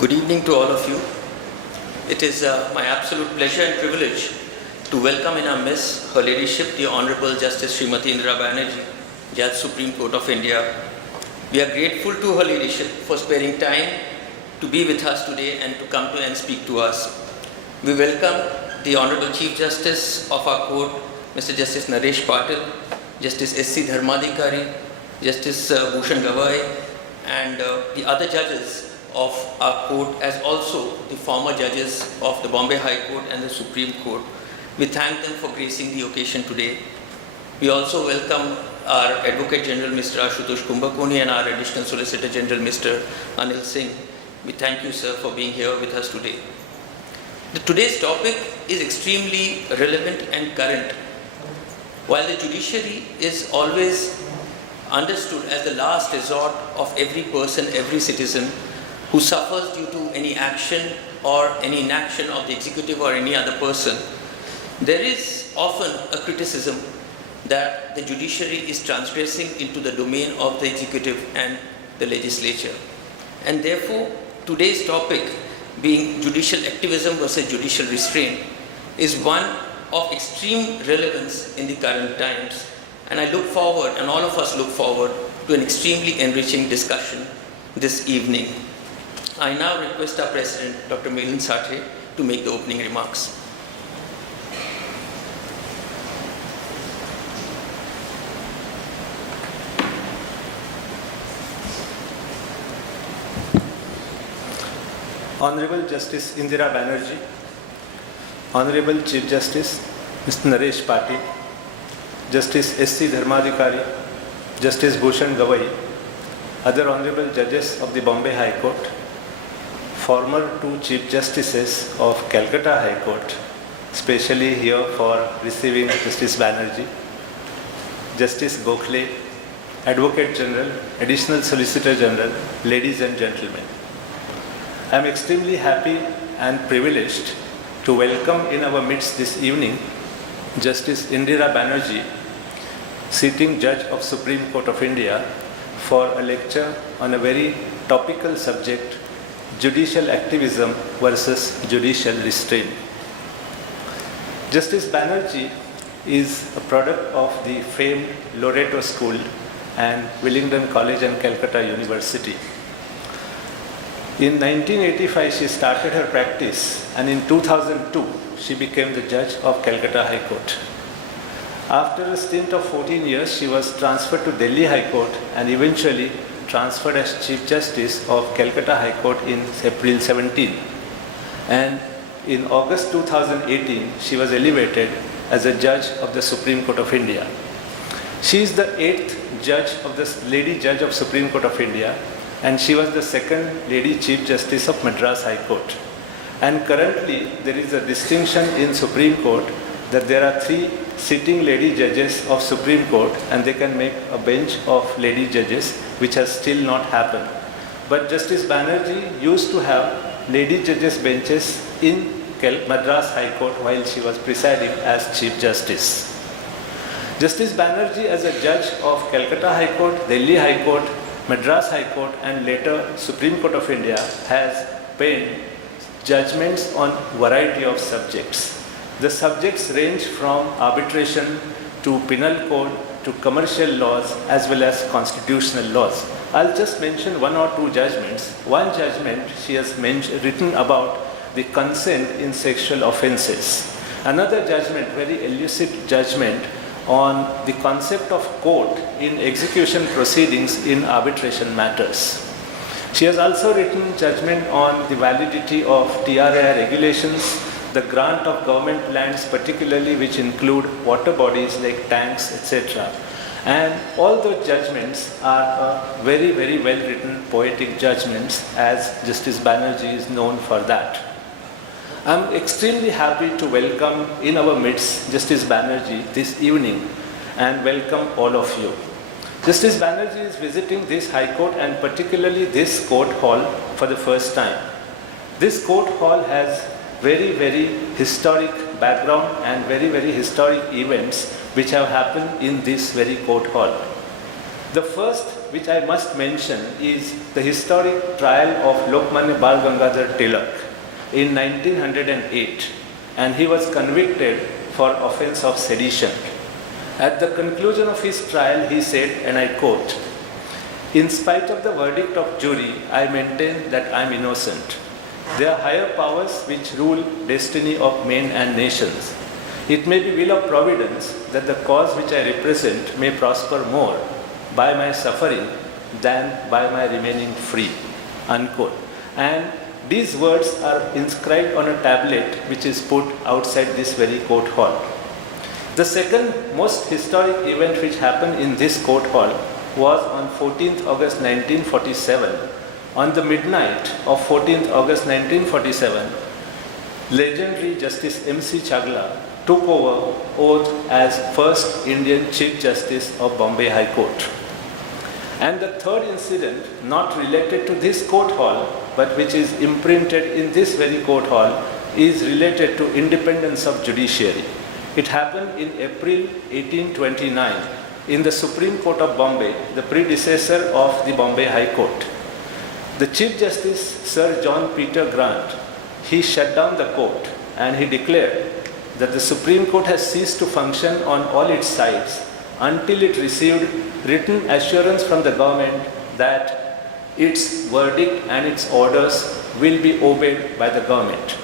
Good evening to all of you. It is my absolute pleasure and privilege to welcome in our midst Her Ladyship, the Honorable Justice Srimati Indira Banerjee, Judge Supreme Court of India. We are grateful to Her Ladyship for sparing time to be with us today and to come to and speak to us. We welcome the Honorable Chief Justice of our court, Mr. Justice Naresh Patil, Justice S.C. Dharmadhikari, Justice Bhushan Gavai, and the other judges of our court, as also the former judges of the Bombay High Court and the Supreme Court. We thank them for gracing the occasion today. We also welcome our Advocate General, Mr. Ashutosh Kumbhakoni, and our Additional Solicitor General, Mr. Anil Singh. We thank you, sir, for being here with us today. Today's topic is extremely relevant and current. While the judiciary is always understood as the last resort of every person, every citizen who suffers due to any action or any inaction of the executive or any other person, there is often a criticism that the judiciary is transgressing into the domain of the executive and the legislature. And therefore, today's topic, being judicial activism versus judicial restraint, is one of extreme relevance in the current times. And I look forward, and all of us look forward, to an extremely enriching discussion this evening. I now request our President, Dr. Milind Sathe, to make the opening remarks. Honorable Justice Indira Banerjee, Honorable Chief Justice Mr. Naresh Patil, Justice S.C. Dharmadhikari, Justice Bhushan Gavai, other Honorable Judges of the Bombay High Court, former two Chief Justices of Calcutta High Court, specially here for receiving Justice Banerjee, Justice Gokhale, Advocate General, Additional Solicitor General, ladies and gentlemen. I am extremely happy and privileged to welcome in our midst this evening Justice Indira Banerjee, sitting Judge of Supreme Court of India, for a lecture on a very topical subject, judicial activism versus judicial restraint. Justice Banerjee is a product of the famed Loreto School and Willingdon College and Calcutta University. In 1985, she started her practice, and in 2002, she became the judge of Calcutta High Court. After a stint of 14 years, she was transferred to Delhi High Court and eventually transferred as Chief Justice of Calcutta High Court in April 17. And in August 2018, she was elevated as a judge of the Supreme Court of India. She is the 8th judge of the Lady Judge of Supreme Court of India, and she was the 2nd Lady Chief Justice of Madras High Court. And currently, there is a distinction in Supreme Court that there are 3 sitting lady judges of Supreme Court, and they can make a bench of lady judges, which has still not happened. But Justice Banerjee used to have lady judges benches in Madras High Court while she was presiding as Chief Justice. Justice Banerjee, as a judge of Calcutta High Court, Delhi High Court, Madras High Court, and later Supreme Court of India, has penned judgments on variety of subjects. The subjects range from arbitration to penal code to commercial laws as well as constitutional laws. I'll just mention 1 or 2 judgments. One judgment she has written about the consent in sexual offences. Another judgment, very elusive judgment, on the concept of court in execution proceedings in arbitration matters. She has also written judgment on the validity of TRAI regulations, the grant of government lands particularly, which include water bodies like tanks, etc. And all those judgments are very, very well written poetic judgments, as Justice Banerjee is known for that. I am extremely happy to welcome in our midst Justice Banerjee this evening and welcome all of you. Justice Banerjee is visiting this High Court and particularly this court hall for the first time. This court hall has very, very historic background and very, very historic events which have happened in this very court hall. The first which I must mention is the historic trial of Lokmanya Bal Gangadhar Tilak in 1908, and he was convicted for offense of sedition. At the conclusion of his trial, he said, and I quote, "In spite of the verdict of jury, I maintain that I am innocent. There are higher powers which rule destiny of men and nations. It may be will of providence that the cause which I represent may prosper more by my suffering than by my remaining free." Unquote. And these words are inscribed on a tablet which is put outside this very court hall. The second most historic event which happened in this court hall was on 14th August 1947. On the midnight of 14th August 1947, legendary Justice M.C. Chagla took over oath as first Indian Chief Justice of Bombay High Court. And the third incident, not related to this court hall, but which is imprinted in this very court hall, is related to independence of judiciary. It happened in April 1829 in the Supreme Court of Bombay, the predecessor of the Bombay High Court. The Chief Justice, Sir John Peter Grant, he shut down the court and he declared that the Supreme Court has ceased to function on all its sides until it received written assurance from the government that its verdict and its orders will be obeyed by the government.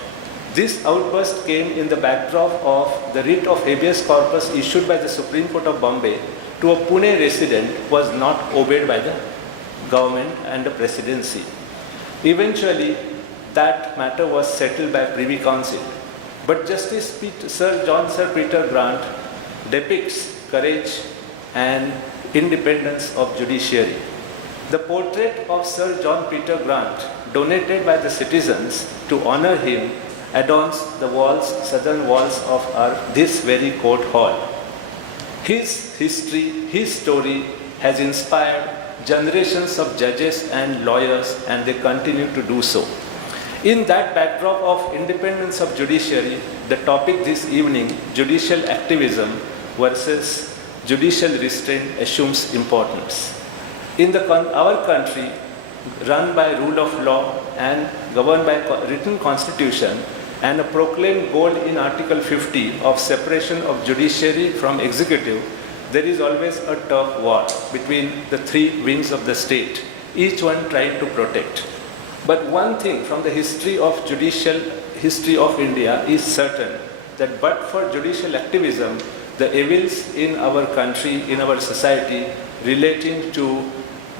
This outburst came in the backdrop of the writ of habeas corpus issued by the Supreme Court of Bombay to a Pune resident who was not obeyed by the government and the presidency. Eventually, that matter was settled by Privy Council. But Justice Sir Peter Grant depicts courage and independence of judiciary. The portrait of Sir John Peter Grant, donated by the citizens to honor him, adorns the southern walls of this very court hall. His history, his story has inspired generations of judges and lawyers, and they continue to do so. In that backdrop of independence of judiciary, the topic this evening, judicial activism versus judicial restraint, assumes importance. In our country, run by rule of law and governed by written constitution, and a proclaimed goal in Article 50 of separation of judiciary from executive, there is always a tough war between the three wings of the state, each one trying to protect. But one thing from the history of India is certain, that but for judicial activism, the evils in our country, in our society, relating to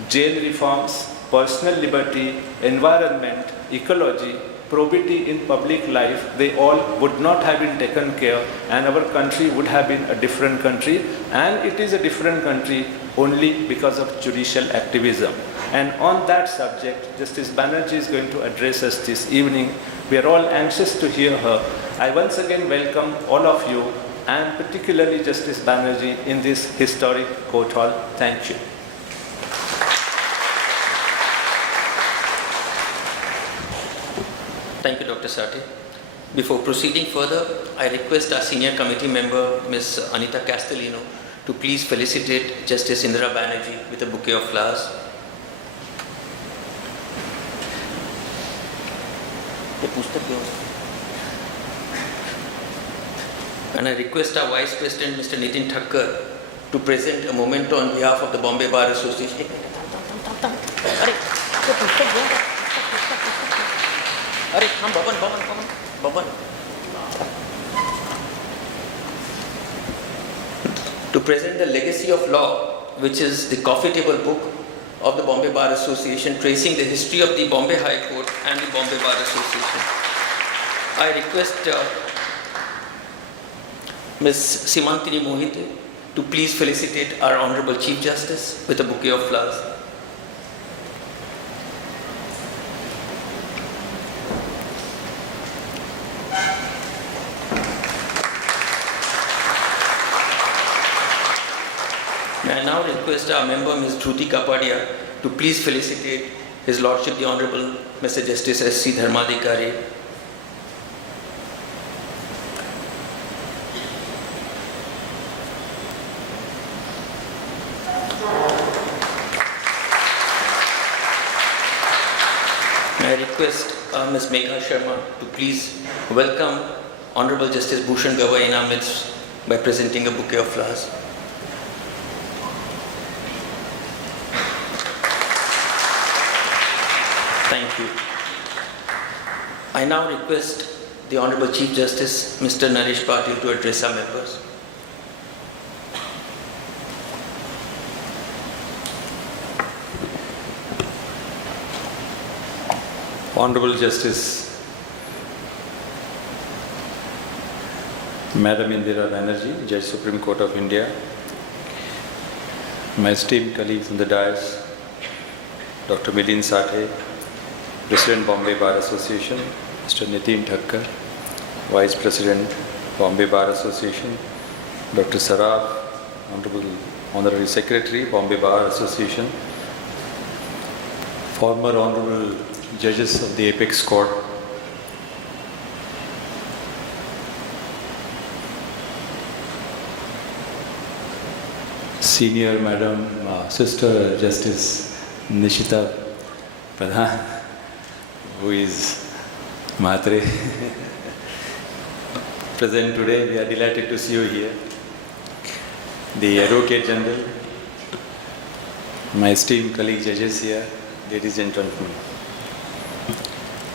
jail reforms, personal liberty, environment, ecology, probity in public life, they all would not have been taken care, and our country would have been a different country, and it is a different country only because of judicial activism. And on that subject, Justice Banerjee is going to address us this evening. We are all anxious to hear her. I once again welcome all of you, and particularly Justice Banerjee, in this historic court hall. Thank you. Thank you, Dr. Sati. Before proceeding further, I request our senior committee member, Ms. Anita Castellino, to please felicitate Justice Indira Banerjee with a bouquet of flowers. And I request our Vice President, Mr. Nitin Thakkar, to present a memento on behalf of the Bombay Bar Association. To present the legacy of law, which is the coffee table book of the Bombay Bar Association, tracing the history of the Bombay High Court and the Bombay Bar Association. I request Ms. Simantini Mohite to please felicitate our Honorable Chief Justice with a bouquet of flowers. I now request our member, Ms. Dhruti Kapadia, to please felicitate His Lordship the Honorable Mr. Justice S.C. Dharmadhikari. request Ms. Megha Sharma to please welcome Honorable Justice Bhushan Gavai in our midst by presenting a bouquet of flowers. Thank you. I now request the Honorable Chief Justice, Mr. Naresh Patil, to address our members. Honorable Justice Madam Indira Banerjee, Judge Supreme Court of India, my esteemed colleagues on the dais, Dr. Milind Sathe, President Bombay Bar Association, Mr. Nitin Thakkar, Vice President Bombay Bar Association, Dr. Saraf, Honorary Secretary Bombay Bar Association, former Honorable Judges of the Apex Court, Senior Madam Sister Justice Nishita Pradhan, who is Matre, present today. We are delighted to see you here. The Advocate General, my esteemed colleague judges here, ladies and gentlemen.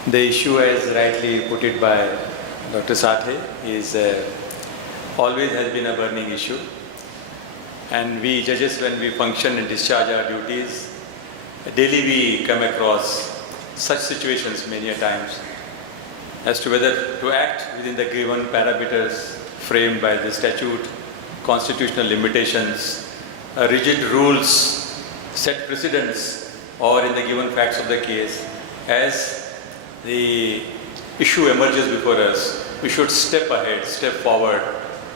The issue, as rightly put it by Dr. Sathe, is always has been a burning issue. And we judges, when we function and discharge our duties, daily we come across such situations many a times as to whether to act within the given parameters framed by the statute, constitutional limitations, rigid rules, set precedents, or in the given facts of the case. As the issue emerges before us, we should step ahead, step forward,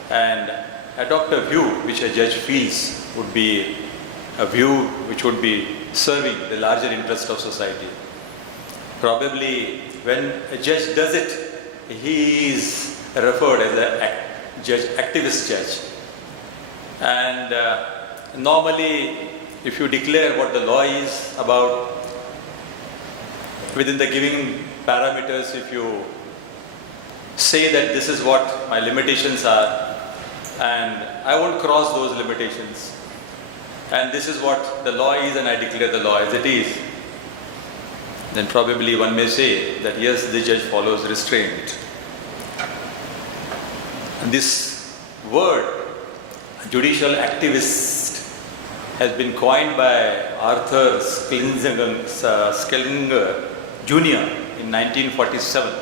and adopt a view which a judge feels would be a view which would be serving the larger interest of society. Probably when a judge does it, he is referred as a activist judge. And normally, if you declare what the law is about, within the given parameters, if you say that this is what my limitations are, and I won't cross those limitations, and this is what the law is, and I declare the law as it is, then probably one may say that yes, the judge follows restraint. And this word, judicial activist, has been coined by Arthur Schlesinger Jr. in 1947,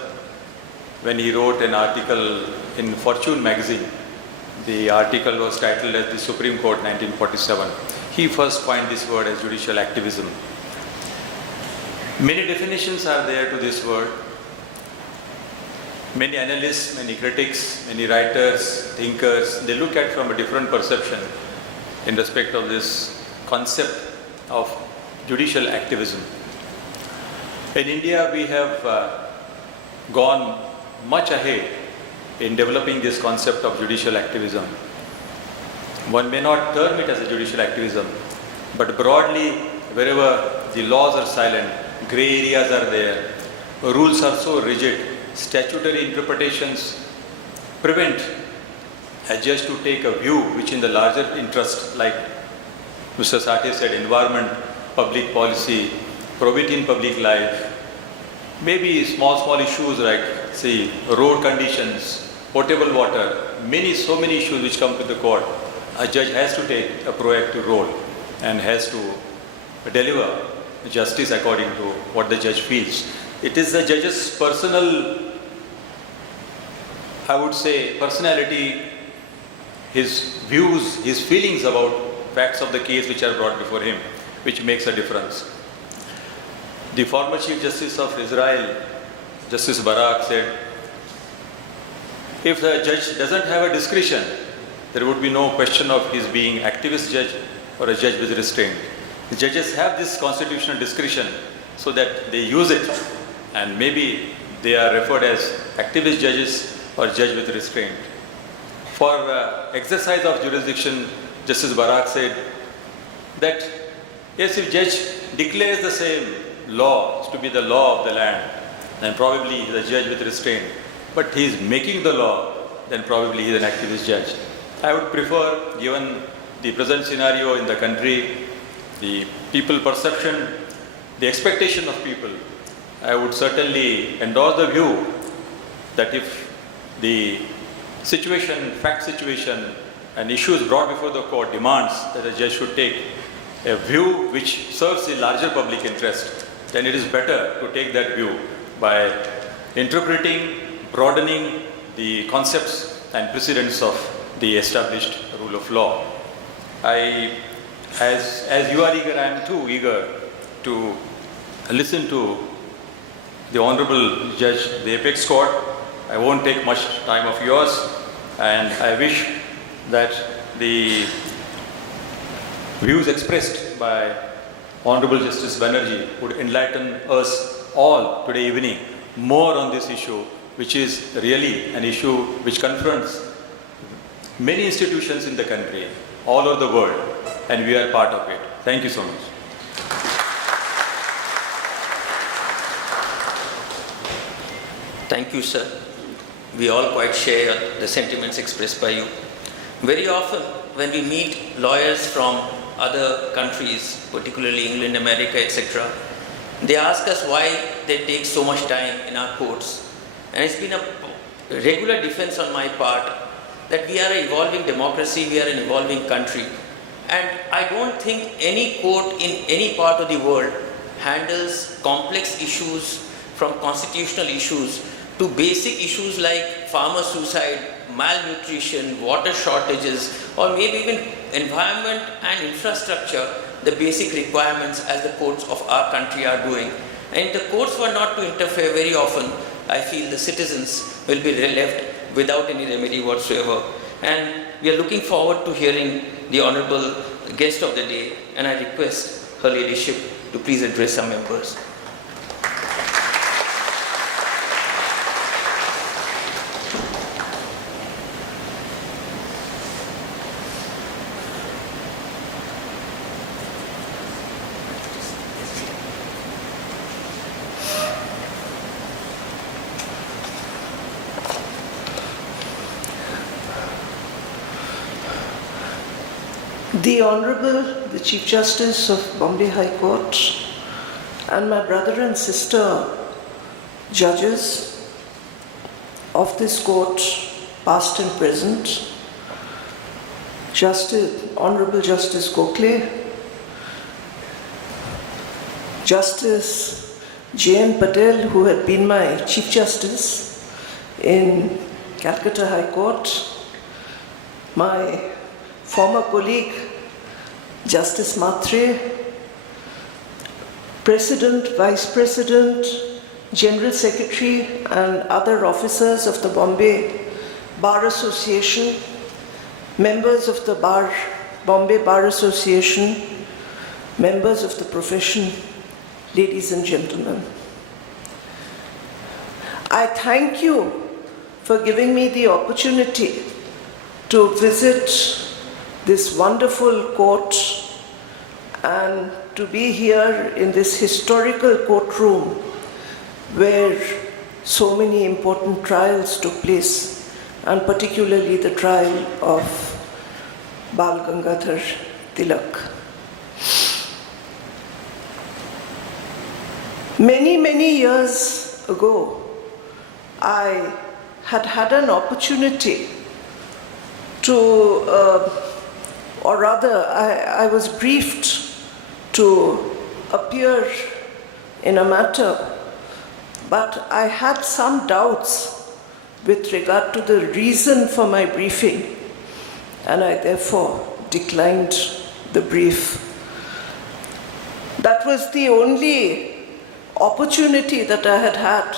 when he wrote an article in Fortune magazine. The article was titled as the Supreme Court 1947. He first coined this word as judicial activism. Many definitions are there to this word. Many analysts, many critics, many writers, thinkers, they look at from a different perception in respect of this concept of judicial activism. In India, we have gone much ahead in developing this concept of judicial activism. One may not term it as a judicial activism, but broadly, wherever the laws are silent, gray areas are there, rules are so rigid, statutory interpretations prevent a judge to take a view which in the larger interest, like Mr. Sathe said, environment, public policy, probity in public life, maybe small issues like, say, road conditions, potable water, so many issues which come to the court. A judge has to take a proactive role and has to deliver justice according to what the judge feels. It is the judge's personal, I would say, personality, his views, his feelings about facts of the case which are brought before him, which makes a difference. The former Chief Justice of Israel, Justice Barak, said, if the judge doesn't have a discretion, there would be no question of his being activist judge or a judge with restraint. The judges have this constitutional discretion so that they use it, and maybe they are referred as activist judges or judge with restraint. For exercise of jurisdiction, Justice Barak said that yes, if judge declares the same law is to be the law of the land, then probably he's a judge with restraint. But he is making the law, then probably he is an activist judge. I would prefer, given the present scenario in the country, the people perception, the expectation of people, I would certainly endorse the view that if the situation, fact situation and issues brought before the court demands that a judge should take a view which serves the larger public interest, then it is better to take that view by interpreting, broadening the concepts and precedents of the established rule of law. As you are eager, I am too eager to listen to the Honorable Judge, the Apex Court. I won't take much time of yours, and I wish that the views expressed by Honorable Justice Banerjee would enlighten us all today evening more on this issue, which is really an issue which confronts many institutions in the country, all over the world, and we are part of it. Thank you so much. Thank you, sir. We all quite share the sentiments expressed by you. Very often, when we meet lawyers from other countries, particularly England, America, etc., they ask us why they take so much time in our courts. And it's been a regular defense on my part that we are an evolving democracy, we are an evolving country. And I don't think any court in any part of the world handles complex issues, from constitutional issues to basic issues like farmer suicide, malnutrition, water shortages, or maybe even environment and infrastructure, the basic requirements as the courts of our country are doing. And if the courts were not to interfere very often, I feel the citizens will be left without any remedy whatsoever. And we are looking forward to hearing the Honorable Guest of the Day, and I request Her Ladyship to please address our members. The Honorable, the Chief Justice of Bombay High Court, and my brother and sister judges of this court, past and present, Honorable Justice Gokhale, Justice J.N. Patel, who had been my Chief Justice in Calcutta High Court, my former colleague, Justice Matre, President, Vice President, General Secretary, and other officers of the Bombay Bar Association, members of the Bombay Bar Association, members of the profession, ladies and gentlemen. I thank you for giving me the opportunity to visit this wonderful court and to be here in this historical courtroom where so many important trials took place, and particularly the trial of Bal Gangadhar Tilak. Many years ago, I had an opportunity to or rather, I was briefed to appear in a matter, but I had some doubts with regard to the reason for my briefing, and I therefore declined the brief. That was the only opportunity that I had had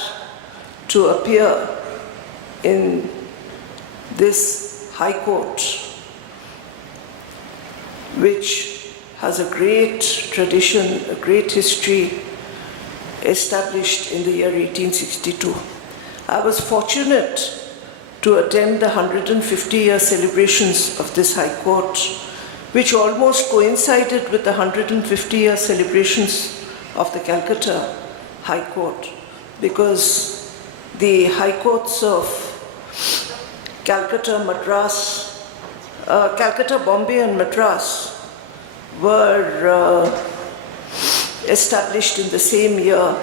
to appear in this High Court, which has a great tradition, a great history, established in the year 1862. I was fortunate to attend the 150-year celebrations of this High Court, which almost coincided with the 150-year celebrations of the Calcutta High Court, because the High Courts of Calcutta, Madras, Calcutta, Bombay and Madras were established in the same year,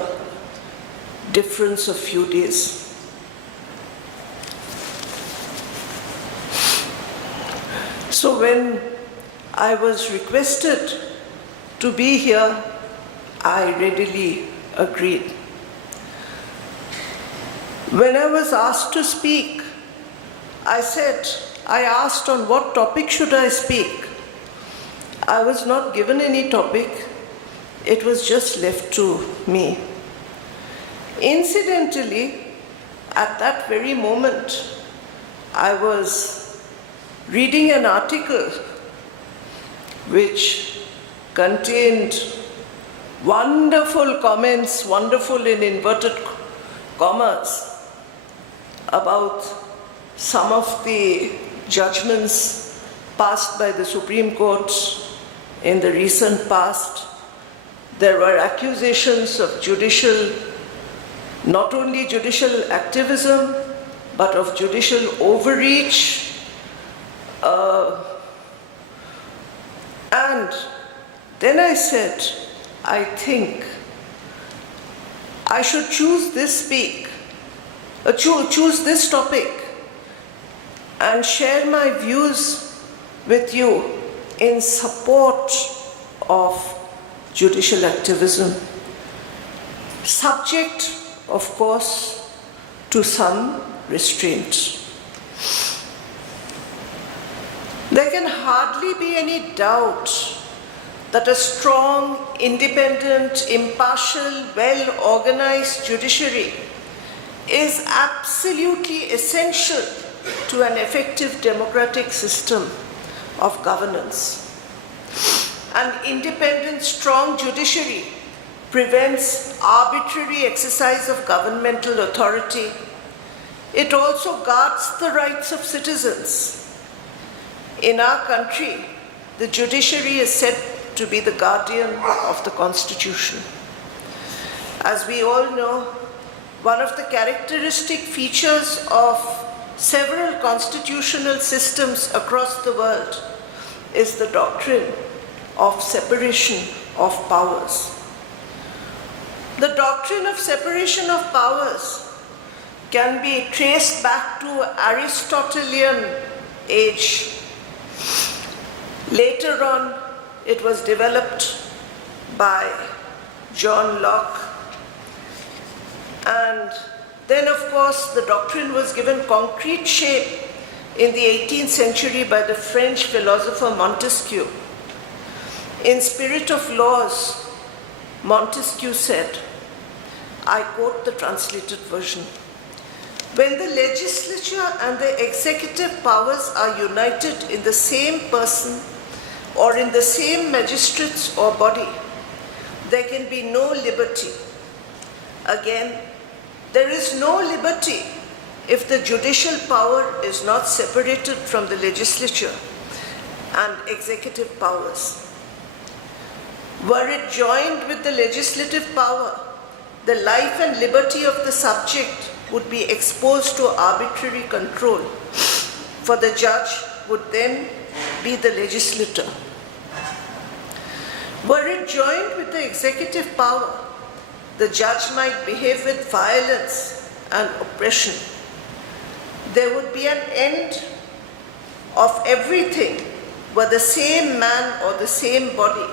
difference of few days. So when I was requested to be here, I readily agreed. When I was asked to speak, I asked on what topic should I speak. I was not given any topic, it was just left to me. Incidentally, at that very moment, I was reading an article which contained wonderful comments, wonderful in inverted commas, about some of the judgments passed by the Supreme Court in the recent past. There were accusations of not only judicial activism, but of judicial overreach. And then I said, I think I should choose this topic and share my views with you in support of judicial activism, subject, of course, to some restraint. There can hardly be any doubt that a strong, independent, impartial, well-organized judiciary is absolutely essential to an effective democratic system of governance. An independent, strong judiciary prevents arbitrary exercise of governmental authority. It also guards the rights of citizens. In our country, the judiciary is said to be the guardian of the Constitution. As we all know, one of the characteristic features of several constitutional systems across the world is the doctrine of separation of powers. The doctrine of separation of powers can be traced back to Aristotelian age. Later on, it was developed by John Locke. And then, of course, the doctrine was given concrete shape in the 18th century by the French philosopher Montesquieu. In Spirit of Laws, Montesquieu said, I quote the translated version, "When the legislature and the executive powers are united in the same person or in the same magistrates or body, there can be no liberty. Again, there is no liberty if the judicial power is not separated from the legislature and executive powers. Were it joined with the legislative power, the life and liberty of the subject would be exposed to arbitrary control, for the judge would then be the legislator. Were it joined with the executive power, the judge might behave with violence and oppression. There would be an end of everything were the same man or the same body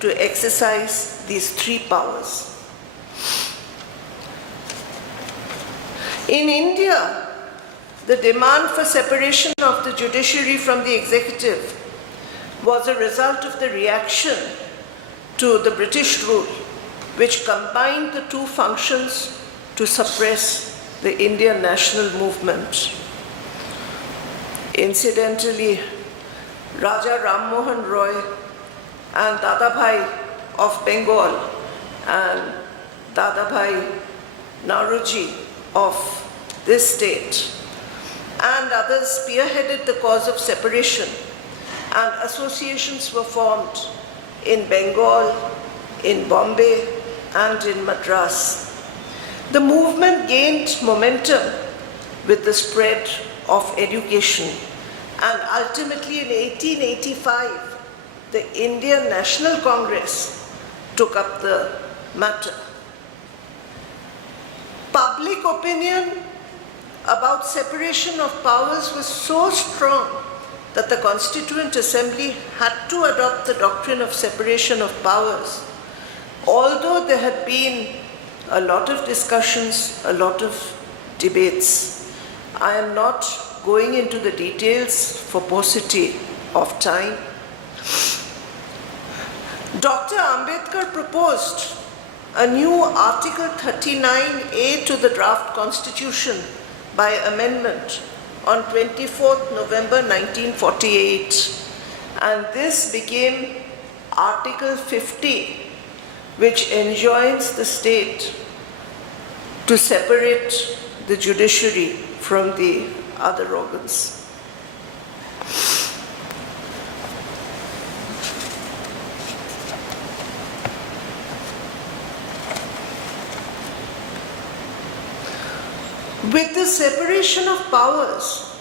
to exercise these three powers." In India, the demand for separation of the judiciary from the executive was a result of the reaction to the British rule, which combined the two functions to suppress the Indian national movement. Incidentally, Raja Ram Mohan Roy and Dadabhai of Bengal and Dadabhai Nauroji of this state and others spearheaded the cause of separation, and associations were formed in Bengal, in Bombay, and in Madras. The movement gained momentum with the spread of education, and ultimately in 1885, the Indian National Congress took up the matter. Public opinion about separation of powers was so strong that the Constituent Assembly had to adopt the doctrine of separation of powers, although there had been a lot of discussions, a lot of debates. I am not going into the details for paucity of time. Dr. Ambedkar proposed a new Article 39A to the draft constitution by amendment on 24th November 1948, and this became Article 50, which enjoins the state to separate the judiciary from the other organs. With the separation of powers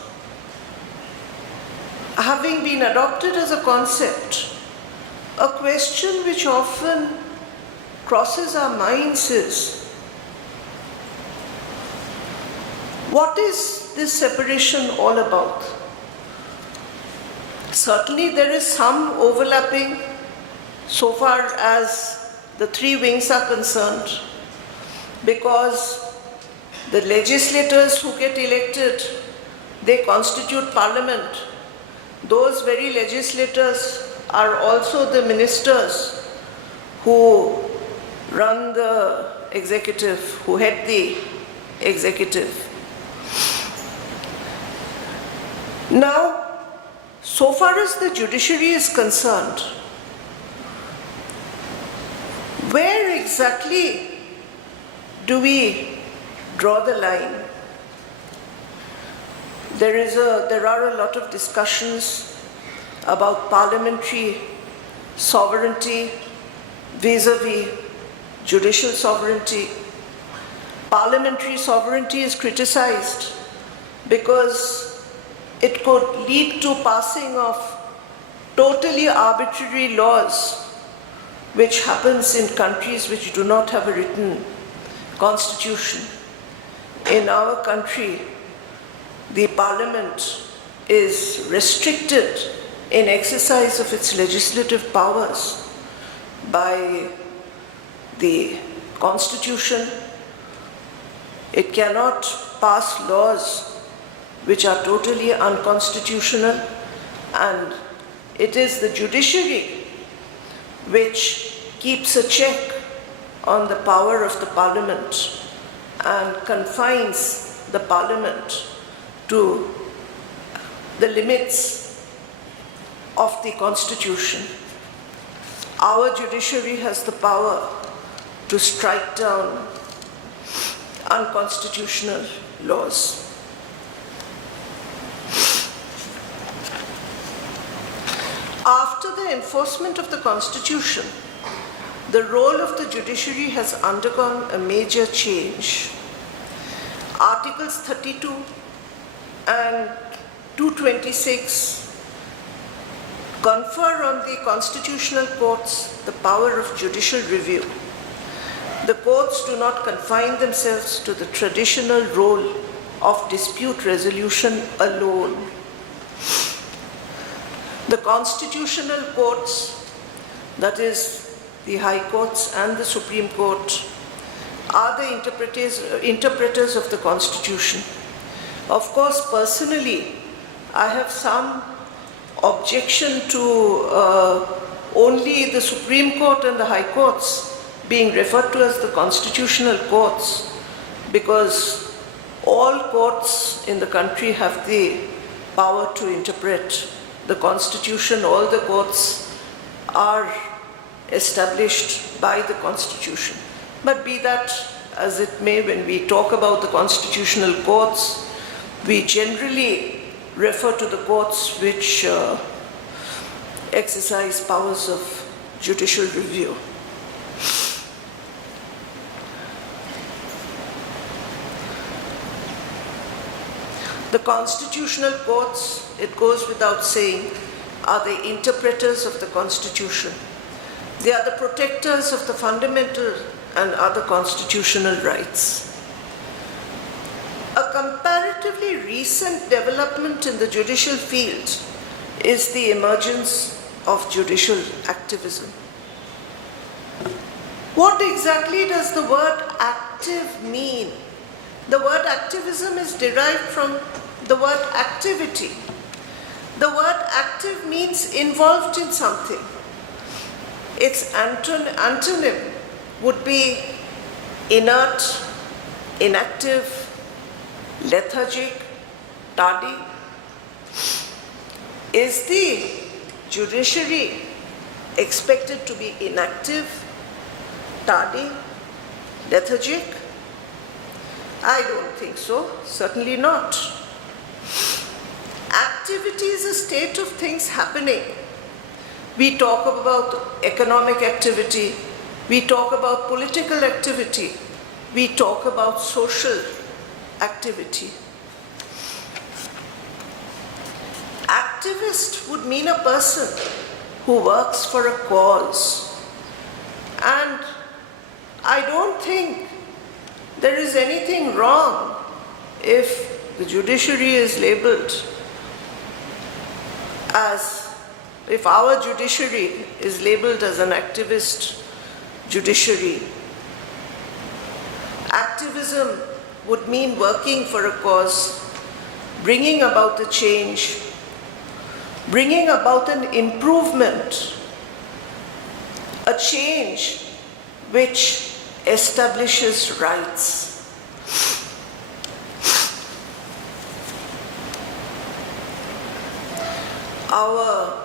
having been adopted as a concept, a question which often crosses our minds is, what is this separation all about? Certainly there is some overlapping so far as the three wings are concerned, because the legislators who get elected, they constitute parliament. Those very legislators are also the ministers who run the executive, who head the executive. Now, so far as the judiciary is concerned, where exactly do we draw the line? There are a lot of discussions about parliamentary sovereignty vis-a-vis judicial sovereignty. Parliamentary sovereignty is criticized because it could lead to passing of totally arbitrary laws, which happens in countries which do not have a written constitution. In our country, the parliament is restricted in exercise of its legislative powers by the constitution. It cannot pass laws which are totally unconstitutional, and it is the judiciary which keeps a check on the power of the parliament and confines the parliament to the limits of the constitution. Our judiciary has the power to strike down unconstitutional laws. After the enforcement of the constitution, the role of the judiciary has undergone a major change. Articles 32 and 226 confer on the constitutional courts the power of judicial review. The courts do not confine themselves to the traditional role of dispute resolution alone. The constitutional courts, that is, the High Courts and the Supreme Court, are the interpreters of the Constitution. Of course, personally, I have some objection to only the Supreme Court and the High Courts being referred to as the constitutional courts, because all courts in the country have the power to interpret the Constitution. All the courts are established by the Constitution. But be that as it may, when we talk about the constitutional courts, we generally refer to the courts which exercise powers of judicial review. The constitutional courts, it goes without saying, are the interpreters of the Constitution. They are the protectors of the fundamental and other constitutional rights. A comparatively recent development in the judicial field is the emergence of judicial activism. What exactly does the word active mean? The word activism is derived from the word activity. The word active means involved in something. Its antonym would be inert, inactive, lethargic, tardy. Is the judiciary expected to be inactive, tardy, lethargic? I don't think so, certainly not. Activity is a state of things happening. We talk about economic activity, we talk about political activity, we talk about social activity. Activist would mean a person who works for a cause. And I don't think there is anything wrong if the judiciary is labeled as, if our judiciary is labeled as an activist judiciary. Activism would mean working for a cause, bringing about a change, bringing about an improvement, a change which establishes rights. Our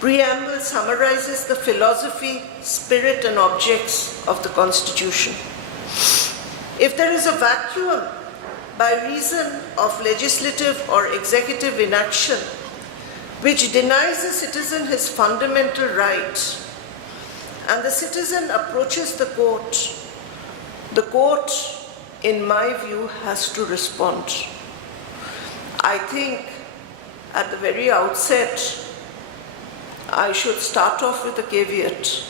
preamble summarizes the philosophy, spirit, and objects of the Constitution. If there is a vacuum by reason of legislative or executive inaction which denies a citizen his fundamental right, and the citizen approaches the court, in my view, has to respond. I think at the very outset, I should start off with a caveat.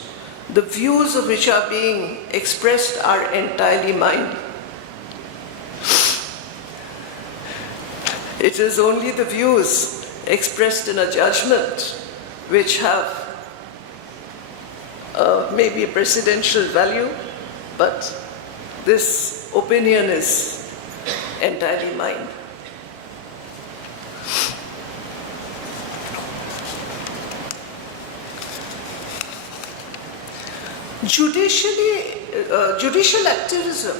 The views of which are being expressed are entirely mine. It is only the views expressed in a judgment which have maybe a precedential value, but this opinion is entirely mine. Judicial activism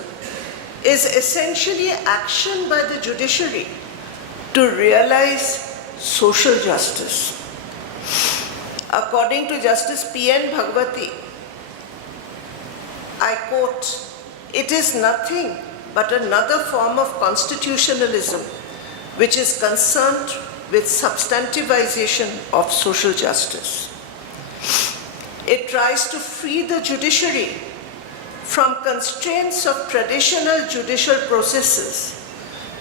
is essentially action by the judiciary to realize social justice. According to Justice P.N. Bhagwati, I quote, "It is nothing but another form of constitutionalism which is concerned with substantivization of social justice. It tries to free the judiciary from constraints of traditional judicial processes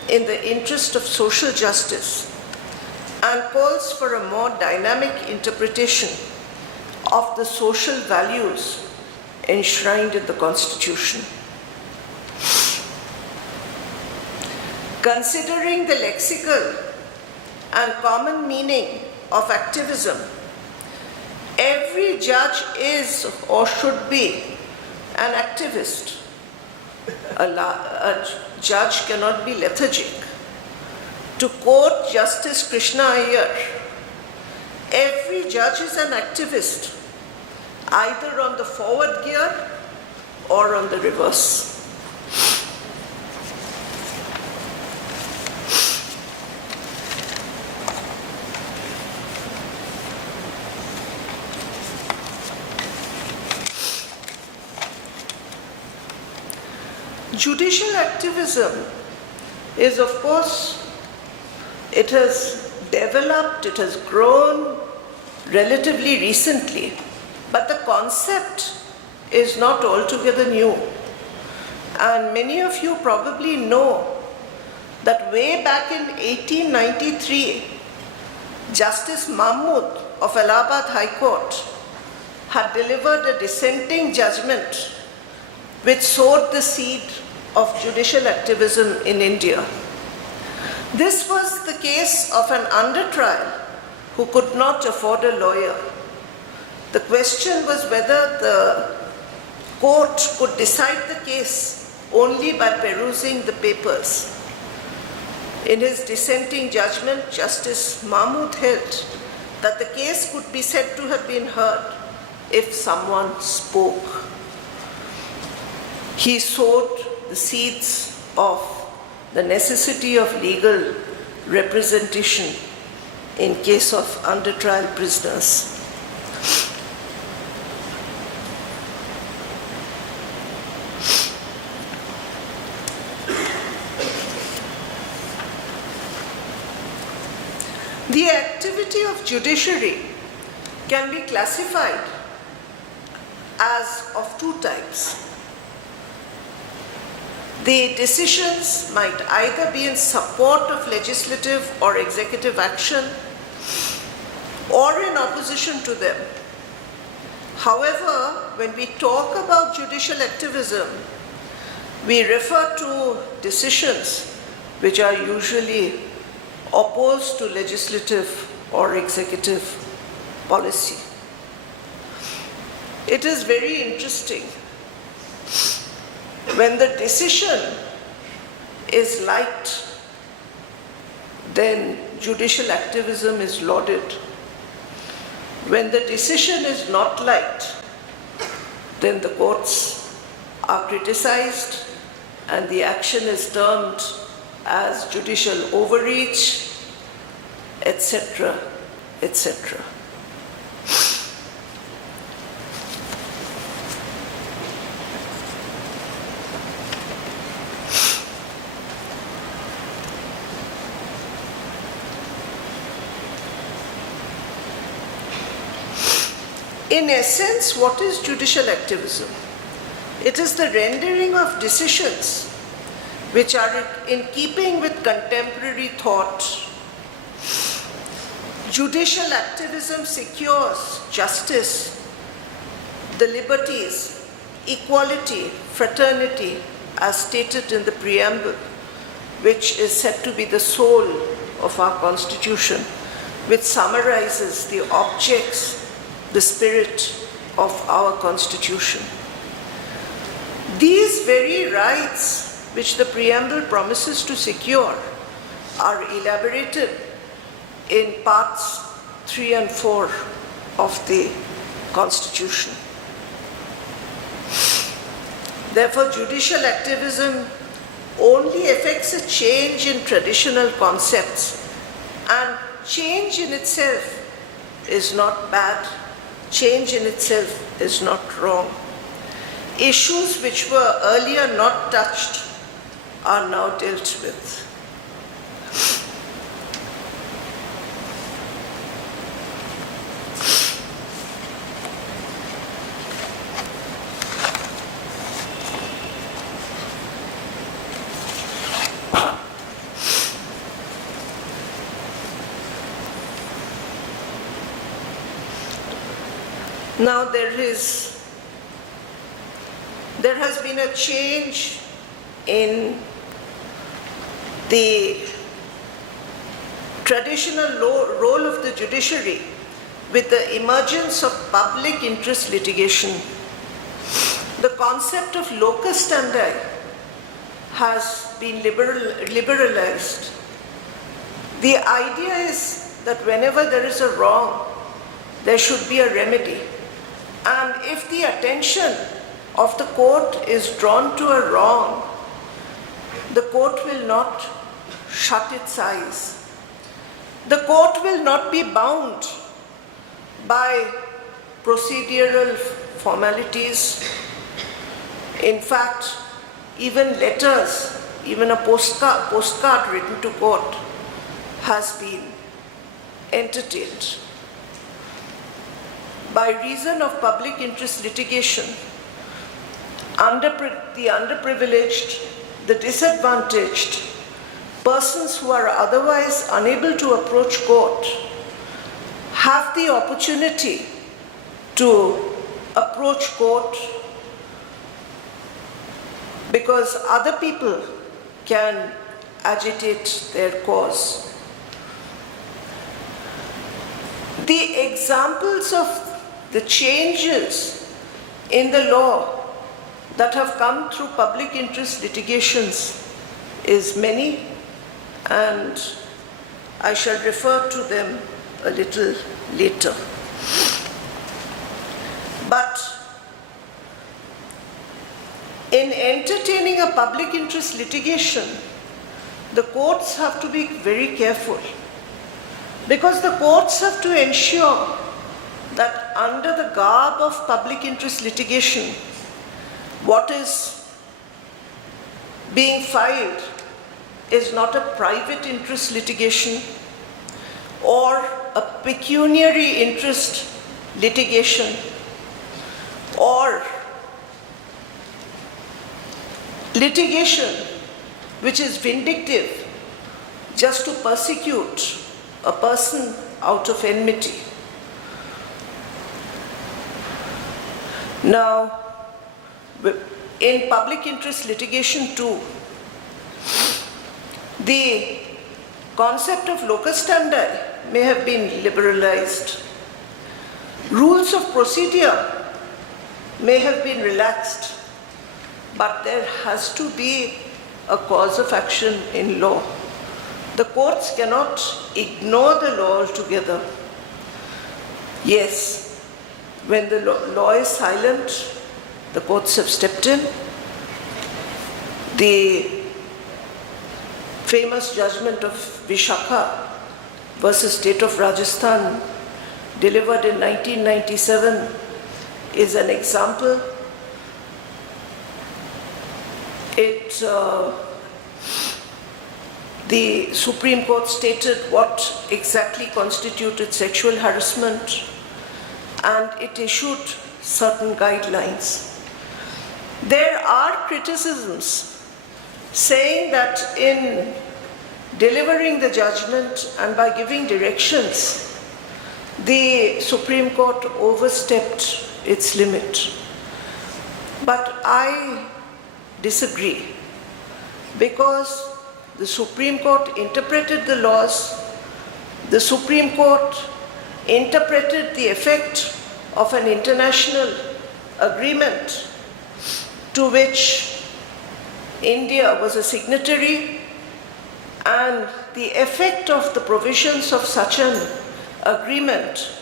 in the interest of social justice and calls for a more dynamic interpretation of the social values enshrined in the Constitution." Considering the lexical and common meaning of activism, every judge is or should be an activist. A judge cannot be lethargic. To quote Justice Krishna Iyer, every judge is an activist, either on the forward gear or on the reverse. Judicial activism is, of course, it has developed, it has grown relatively recently, but the concept is not altogether new. And many of you probably know that way back in 1893, Justice Mahmood of Allahabad High Court had delivered a dissenting judgment which sowed the seed of judicial activism in India. This was the case of an under trial who could not afford a lawyer. The question was whether the court could decide the case only by perusing the papers. In his dissenting judgment, Justice Mahmood held that the case could be said to have been heard if someone spoke. He sowed the seeds of the necessity of legal representation in case of under trial prisoners. The activity of judiciary can be classified as of two types. The decisions might either be in support of legislative or executive action or in opposition to them. However, when we talk about judicial activism, we refer to decisions which are usually opposed to legislative or executive policy. It is very interesting. When the decision is liked, then judicial activism is lauded. When the decision is not liked, then the courts are criticized and the action is termed as judicial overreach, etc., etc. In essence, what is judicial activism? It is the rendering of decisions which are in keeping with contemporary thought. Judicial activism secures justice, the liberties, equality, fraternity, as stated in the preamble, which is said to be the soul of our Constitution, which summarizes the objects, the spirit of our Constitution. These very rights which the preamble promises to secure are elaborated in parts 3 and 4 of the Constitution. Therefore, judicial activism only affects a change in traditional concepts, and change in itself is not bad. Change in itself is not wrong. Issues which were earlier not touched are now dealt with. Now there has been a change in the traditional role of the judiciary with the emergence of public interest litigation. The concept of locus standi has been liberalized. The idea is that whenever there is a wrong, there should be a remedy. And if the attention of the court is drawn to a wrong, the court will not shut its eyes. The court will not be bound by procedural formalities. In fact, even letters, even a postcard written to court has been entertained. By reason of public interest litigation, the underprivileged, the disadvantaged, persons who are otherwise unable to approach court have the opportunity to approach court because other people can agitate their cause. The examples of the changes in the law that have come through public interest litigations is many, and I shall refer to them a little later. But in entertaining a public interest litigation, the courts have to be very careful, because the courts have to ensure that under the garb of public interest litigation, what is being filed is not a private interest litigation or a pecuniary interest litigation or litigation which is vindictive just to persecute a person out of enmity. Now, in public interest litigation too, the concept of locus standi may have been liberalized. Rules of procedure may have been relaxed, but there has to be a cause of action in law. The courts cannot ignore the law altogether. Yes, when the law is silent, the courts have stepped in. The famous judgment of Vishakha versus State of Rajasthan, delivered in 1997, is an example. The Supreme Court stated what exactly constituted sexual harassment, and it issued certain guidelines. There are criticisms saying that in delivering the judgment and by giving directions, the Supreme Court overstepped its limit. But I disagree, because the Supreme Court interpreted the laws, the Supreme Court interpreted the effect of an international agreement to which India was a signatory, and the effect of the provisions of such an agreement,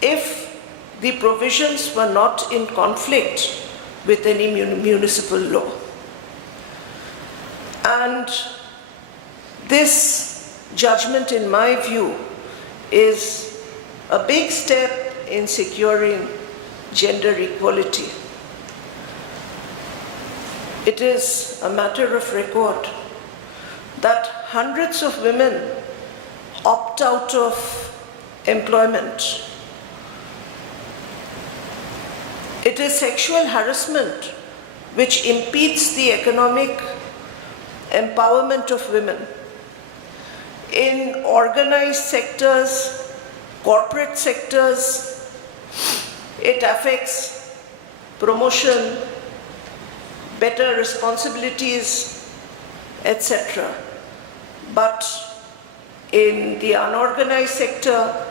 if the provisions were not in conflict with any municipal law. And this judgment, in my view, is a big step in securing gender equality. It is a matter of record that hundreds of women opt out of employment. It is sexual harassment which impedes the economic empowerment of women. In organized sectors, corporate sectors, it affects promotion, better responsibilities, etc. But in the unorganized sector,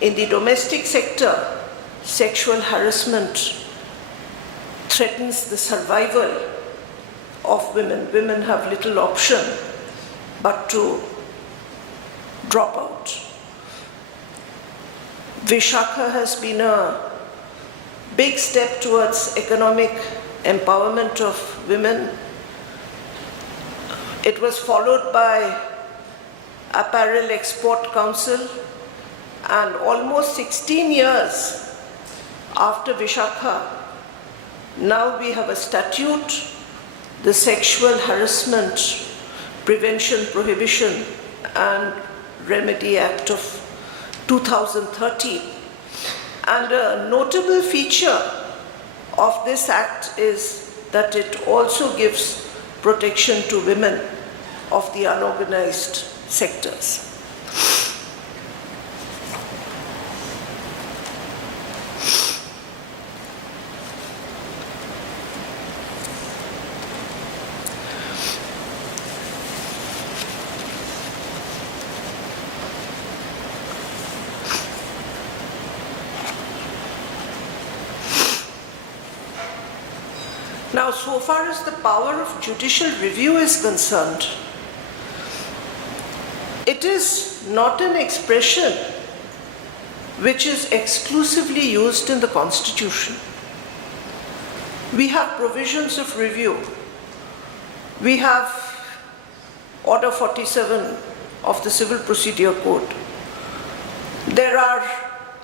in the domestic sector, sexual harassment threatens the survival of women. Women have little option but to drop out. Vishakha has been a big step towards economic empowerment of women. It was followed by Apparel Export Council, and almost 16 years after Vishakha, now we have a statute, the Sexual Harassment Prevention, Prohibition and Remedy Act of 2013. And a notable feature of this act is that it also gives protection to women of the unorganized sectors. Now, so far as the power of judicial review is concerned, it is not an expression which is exclusively used in the Constitution. We have provisions of review. We have Order 47 of the Civil Procedure Code. There are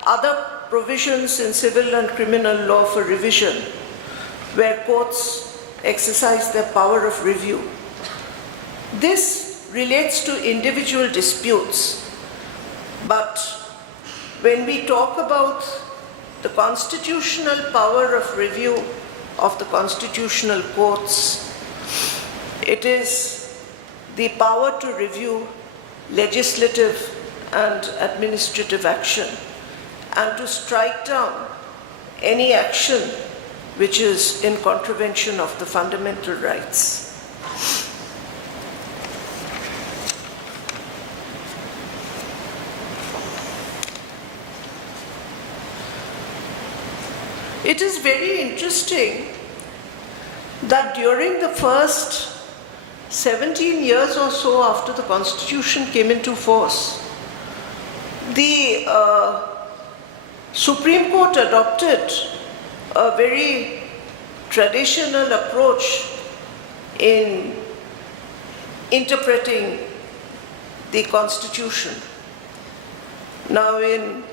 other provisions in civil and criminal law for revision, where courts exercise their power of review. This relates to individual disputes, but when we talk about the constitutional power of review of the constitutional courts, it is the power to review legislative and administrative action and to strike down any action which is in contravention of the fundamental rights. It is very interesting that during the first 17 years or so after the Constitution came into force, the Supreme Court adopted a very traditional approach in interpreting the Constitution. Now, in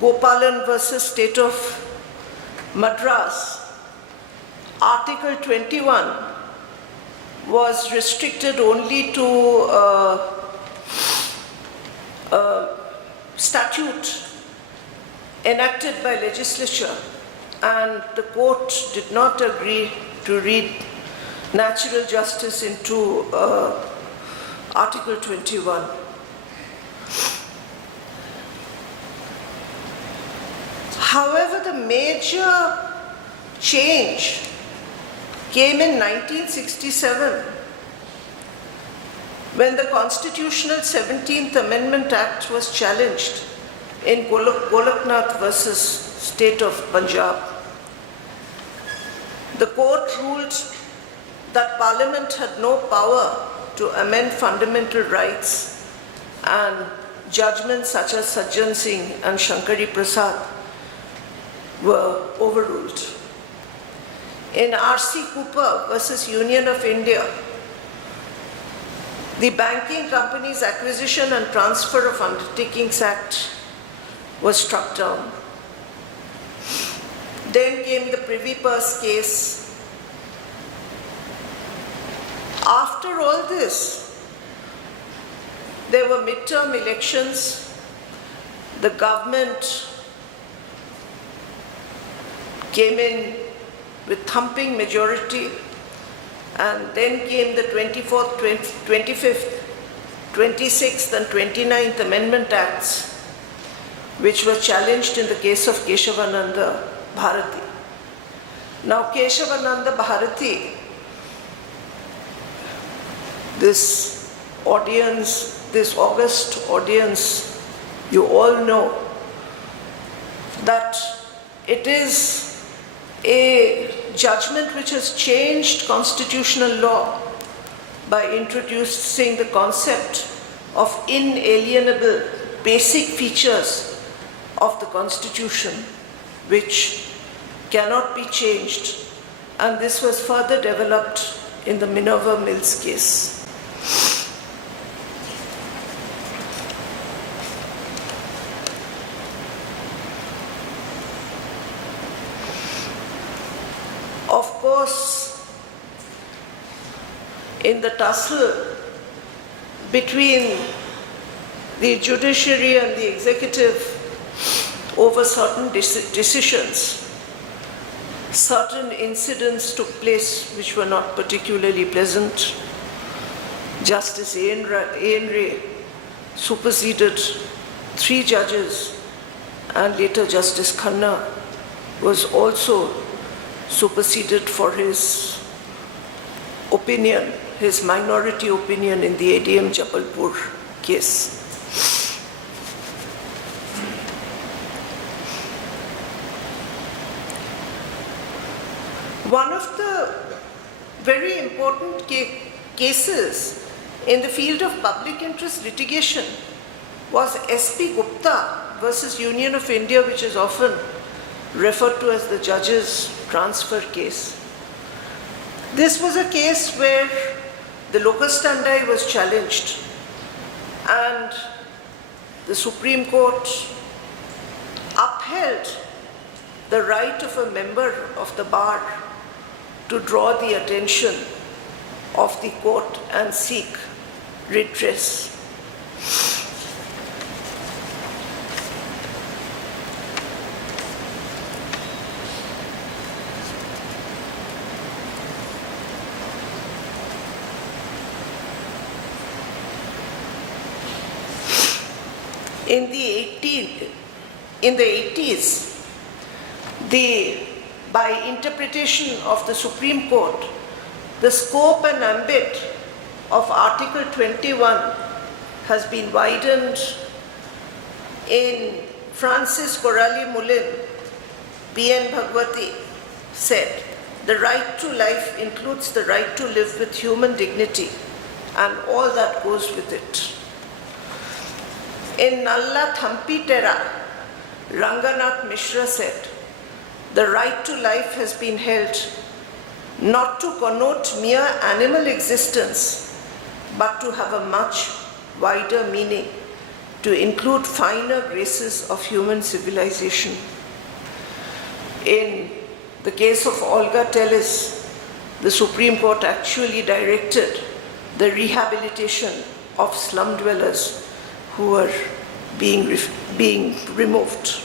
Gopalan versus State of Madras, Article 21 was restricted only to a statute enacted by legislature, and the court did not agree to read natural justice into Article 21. However, the major change came in 1967 when the Constitutional 17th Amendment Act was challenged in Golaknath versus State of Punjab. The court ruled that Parliament had no power to amend fundamental rights, and judgments such as Sajjan Singh and Shankari Prasad were overruled. In R.C. Cooper versus Union of India, the Banking Companies Acquisition and Transfer of Undertakings Act was struck down. Then came the Privy Purse case. After all this, there were midterm elections. The government came in with thumping majority, and then came the 24th, 25th, 26th and 29th Amendment Acts, which were challenged in the case of Keshavananda Bharati. Now, Keshavananda Bharati, this audience, this august audience, you all know that it is a judgment which has changed constitutional law by introducing the concept of inalienable basic features of the Constitution, which cannot be changed, and this was further developed in the Minerva Mills case. Of course, in the tussle between the judiciary and the executive over certain decisions, certain incidents took place which were not particularly pleasant. Justice A.N. Ray superseded 3 judges, and later Justice Khanna was also superseded for his opinion, his minority opinion in the ADM Jabalpur case. One of the very important cases in the field of public interest litigation was S.P. Gupta versus Union of India, which is often referred to as the judge's transfer case. This was a case where the locus standi was challenged, and the Supreme Court upheld the right of a member of the bar to draw the attention of the court and seek redress. In the 80s, by interpretation of the Supreme Court, the scope and ambit of Article 21 has been widened. In Francis Corali Mullin, B.N. Bhagwati said, "The right to life includes the right to live with human dignity and all that goes with it." In Nalla Thampi Tera, Ranganath Mishra said, "The right to life has been held not to connote mere animal existence, but to have a much wider meaning, to include finer graces of human civilization." In the case of Olga Tellis, the Supreme Court actually directed the rehabilitation of slum dwellers who were being removed.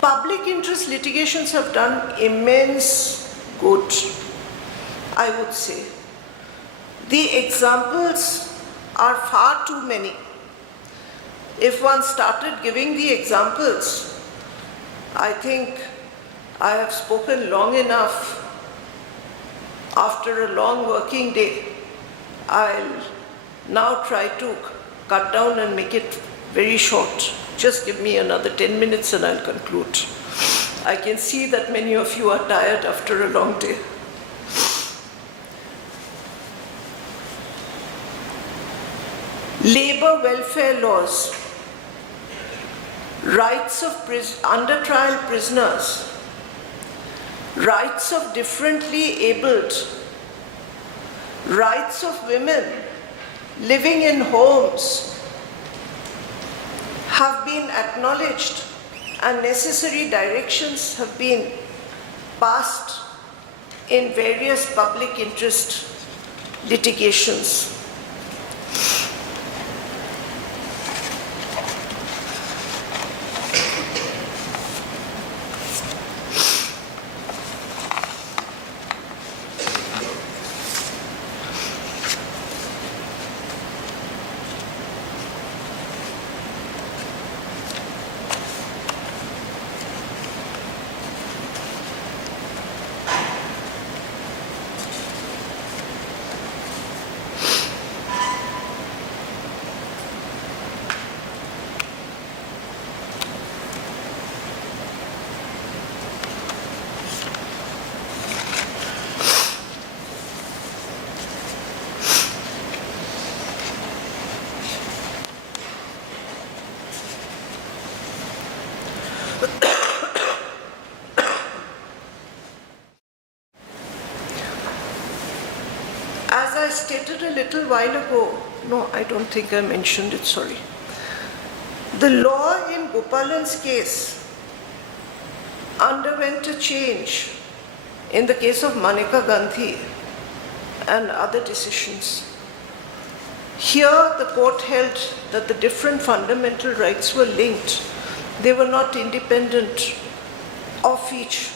Public interest litigations have done immense good, I would say. The examples are far too many. If one started giving the examples, I think I have spoken long enough. After a long working day, I'll now try to cut down and make it very short. Just give me another 10 minutes and I'll conclude. I can see that many of you are tired after a long day. Labor welfare laws, rights of under trial prisoners, rights of differently abled, rights of women living in homes have been acknowledged, and necessary directions have been passed in various public interest litigations. As I stated a little while ago, no, I don't think I mentioned it, sorry. The law in Gopalan's case underwent a change in the case of Maneka Gandhi and other decisions. Here, the court held that the different fundamental rights were linked. They were not independent of each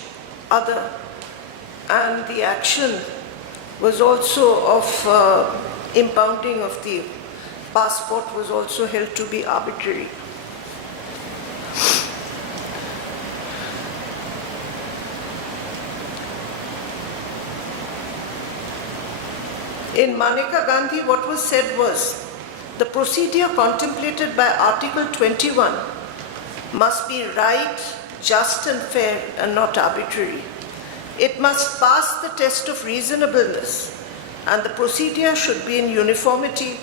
other, and the action was also of impounding of the passport was also held to be arbitrary. In Maneka Gandhi, what was said was, the procedure contemplated by Article 21 must be right, just and fair, and not arbitrary. It must pass the test of reasonableness, and the procedure should be in uniformity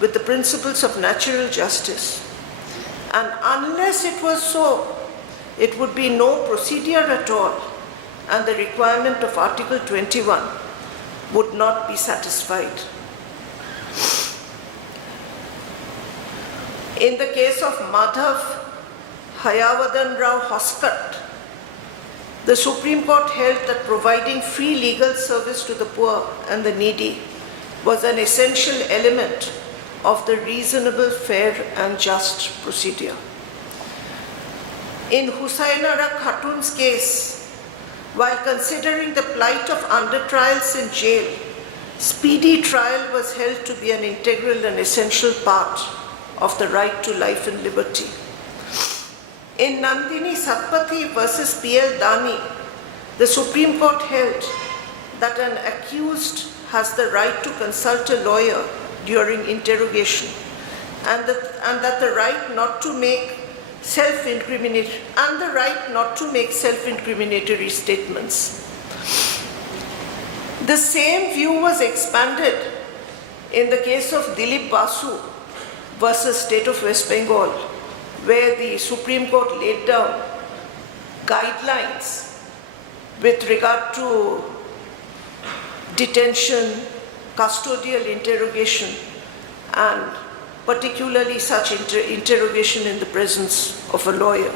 with the principles of natural justice. And unless it was so, it would be no procedure at all, and the requirement of Article 21 would not be satisfied. In the case of Madhav Hayavadan Rao Hoskat, the Supreme Court held that providing free legal service to the poor and the needy was an essential element of the reasonable, fair, and just procedure. In Husainara Khatun's case, while considering the plight of under-trials in jail, speedy trial was held to be an integral and essential part of the right to life and liberty. In Nandini Satpathy versus P.L. Dani, the Supreme Court held that an accused has the right to consult a lawyer during interrogation, and that the right not to make self-incriminatory statements. The same view was expanded in the case of Dilip Basu versus State of West Bengal, where the Supreme Court laid down guidelines with regard to detention, custodial interrogation, and particularly such interrogation in the presence of a lawyer.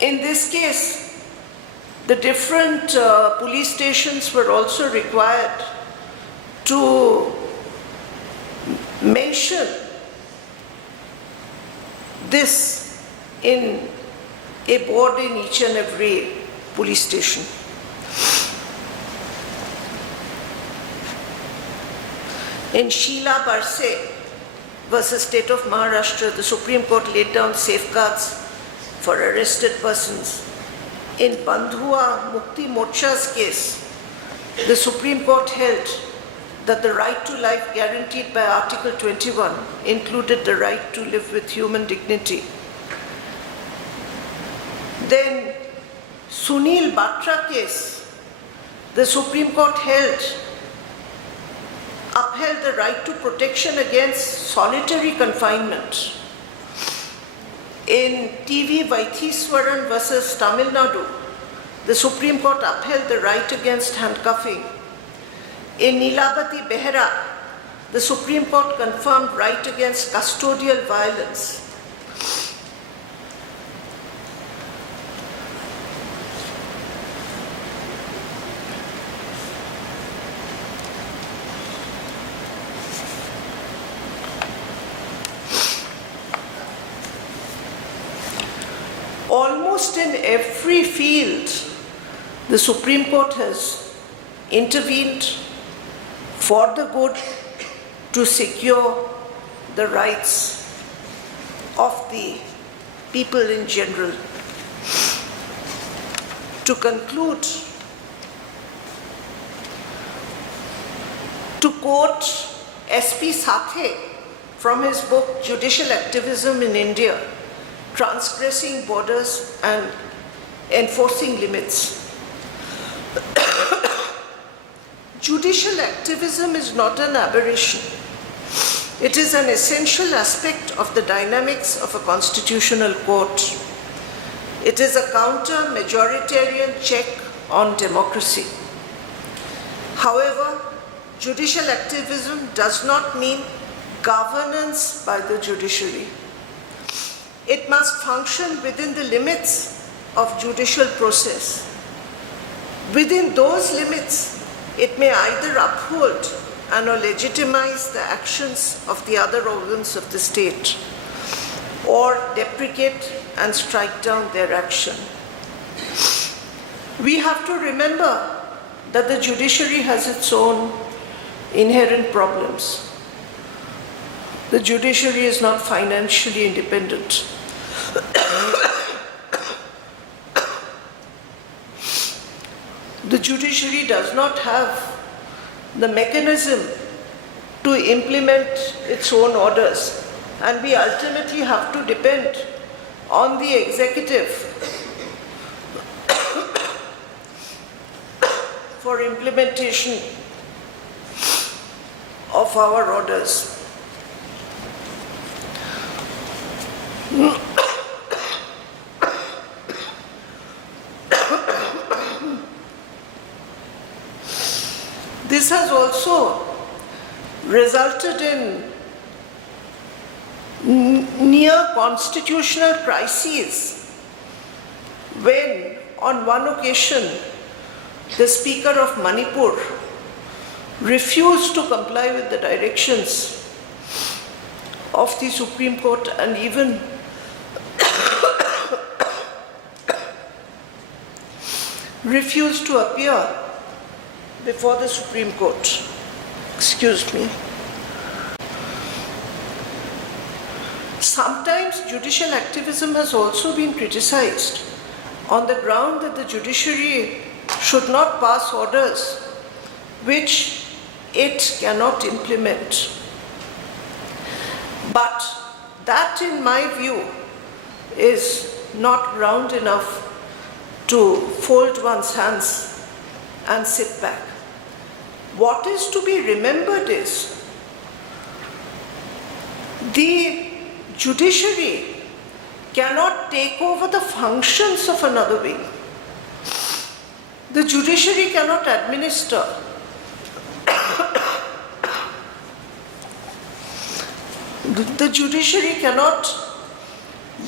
In this case, the different police stations were also required to mention this in a board in each and every police station. In Sheila Barse versus State of Maharashtra, the Supreme Court laid down safeguards for arrested persons. In Bandhua Mukti Mocha's case, the Supreme Court held that the right to life guaranteed by Article 21 included the right to live with human dignity. Then Sunil Batra case, the Supreme Court upheld the right to protection against solitary confinement. In TV Vaitheswaran versus Tamil Nadu, the Supreme Court upheld the right against handcuffing. In Nilabati Behera, the Supreme Court confirmed right against custodial violence. Almost in every field, the Supreme Court has intervened for the good to secure the rights of the people in general. To conclude, to quote S.P. Sathe from his book Judicial Activism in India, Transgressing Borders and Enforcing Limits. Judicial activism is not an aberration. It is an essential aspect of the dynamics of a constitutional court. It is a counter-majoritarian check on democracy. However, judicial activism does not mean governance by the judiciary. It must function within the limits of judicial process. Within those limits, it may either uphold and or legitimize the actions of the other organs of the state, or deprecate and strike down their action. We have to remember that the judiciary has its own inherent problems. The judiciary is not financially independent. The judiciary does not have the mechanism to implement its own orders, and we ultimately have to depend on the executive for implementation of our orders. This has also resulted in near constitutional crises when, on one occasion, the Speaker of Manipur refused to comply with the directions of the Supreme Court and even refused to appear before the Supreme Court. Excuse me. Sometimes judicial activism has also been criticized on the ground that the judiciary should not pass orders which it cannot implement. But that, in my view, is not ground enough to fold one's hands and sit back. What is to be remembered is the judiciary cannot take over the functions of another wing. The judiciary cannot administer. The judiciary cannot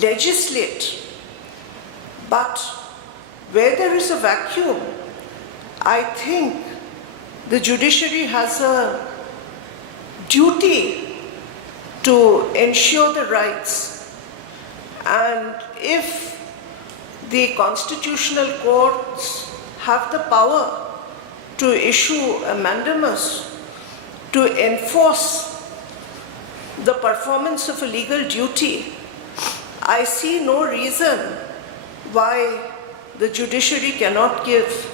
legislate. But where there is a vacuum, I think the judiciary has a duty to ensure the rights. And if the constitutional courts have the power to issue a mandamus to enforce the performance of a legal duty, I see no reason why the judiciary cannot give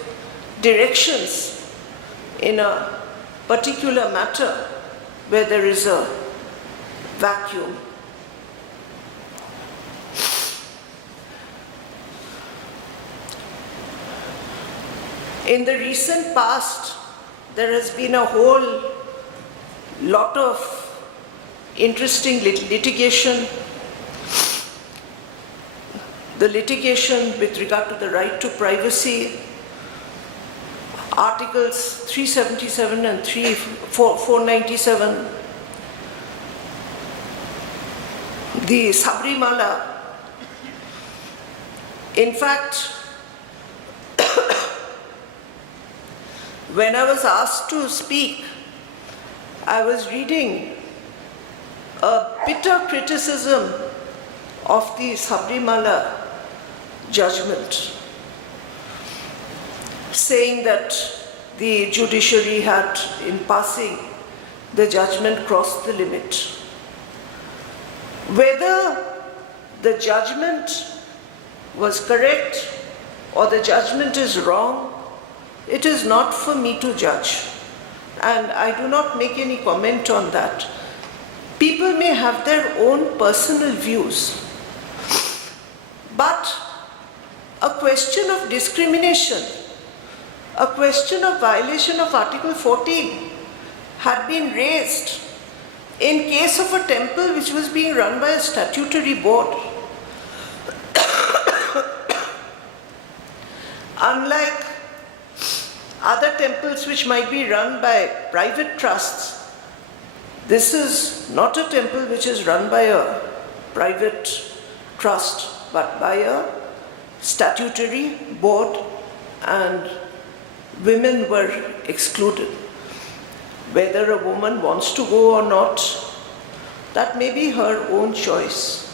directions in a particular matter where there is a vacuum. In the recent past, there has been a whole lot of interesting litigation. The litigation with regard to the right to privacy, Articles 377 and 497, the Sabrimala. In fact, when I was asked to speak, I was reading a bitter criticism of the Sabrimala judgment, saying that the judiciary had, in passing the judgment, crossed the limit. Whether the judgment was correct or the judgment is wrong, it is not for me to judge, and I do not make any comment on that. People may have their own personal views, but a question of discrimination, a question of violation of Article 14 had been raised in case of a temple which was being run by a statutory board. Unlike other temples which might be run by private trusts, this is not a temple which is run by a private trust, but by a statutory board, and women were excluded. Whether a woman wants to go or not, that may be her own choice.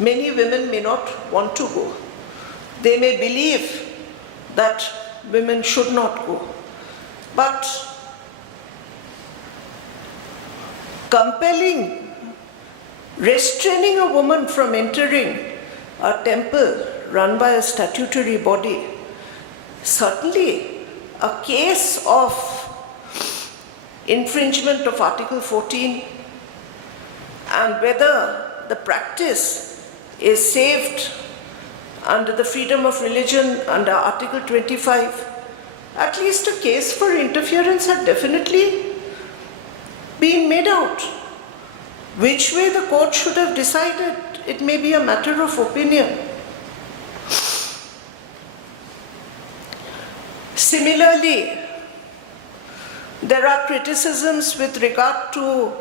many women may not want to go. They may believe that women should not go. But compelling, restraining a woman from entering a temple run by a statutory body, certainly a case of infringement of Article 14, and whether the practice is saved under the freedom of religion under Article 25, at least a case for interference had definitely been made out. Which way the court should have decided, it may be a matter of opinion. Similarly, there are criticisms with regard to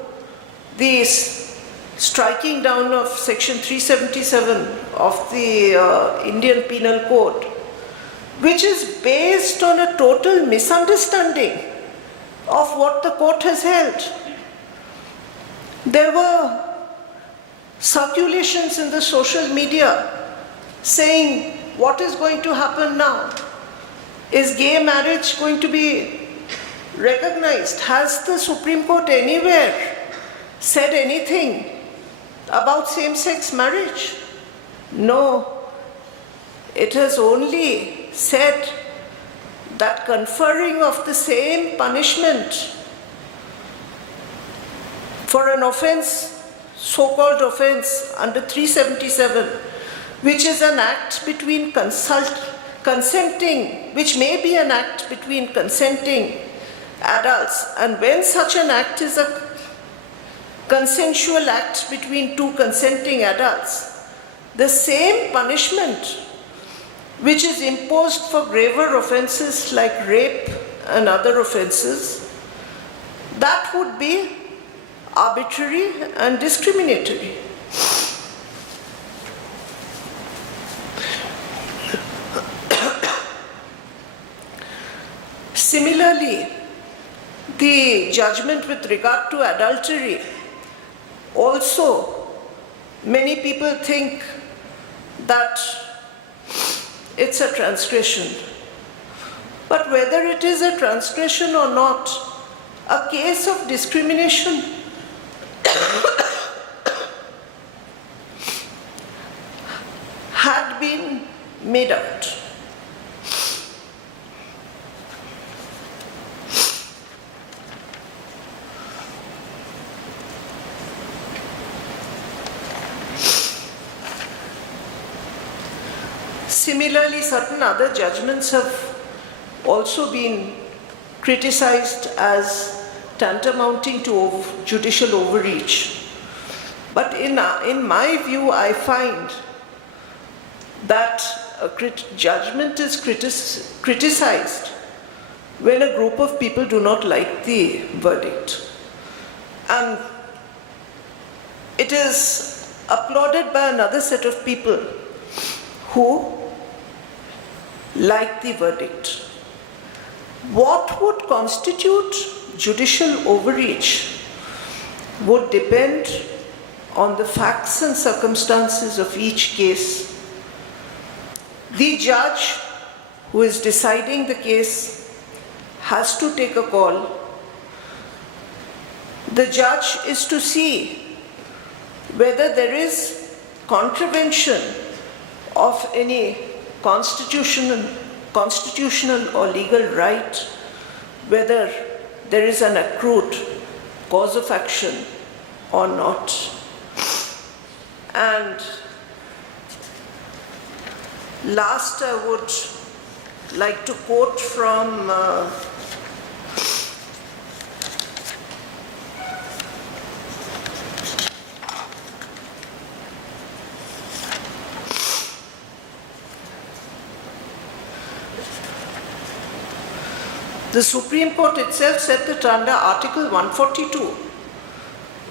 the striking down of Section 377 of the Indian Penal Code, which is based on a total misunderstanding of what the court has held. There were circulations in the social media saying, what is going to happen now? Is gay marriage going to be recognized? Has the Supreme Court anywhere said anything about same-sex marriage? No. It has only said that conferring of the same punishment for an offense, so-called offense under 377, which is an act between consenting, which may be an act between consenting adults, and when such an act is a consensual act between two consenting adults, the same punishment which is imposed for graver offenses like rape and other offenses, that would be arbitrary and discriminatory. Similarly, the judgment with regard to adultery, also many people think that it's a transgression. But whether it is a transgression or not, a case of discrimination had been made out. Similarly, certain other judgments have also been criticized as tantamounting to judicial overreach. But in my view, I find that a judgment is criticized when a group of people do not like the verdict. And it is applauded by another set of people who like the verdict. What would constitute judicial overreach would depend on the facts and circumstances of each case. The judge who is deciding the case has to take a call. The judge is to see whether there is contravention of any constitutional or legal right, whether there is an accrued cause of action or not. And last, I would like to quote from the Supreme Court itself said that under Article 142,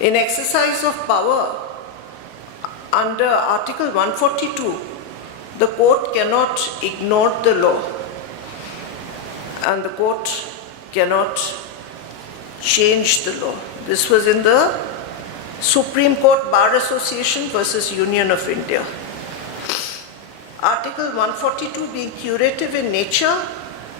in exercise of power under Article 142, the court cannot ignore the law and the court cannot change the law. This was in the Supreme Court Bar Association versus Union of India. Article 142, being curative in nature,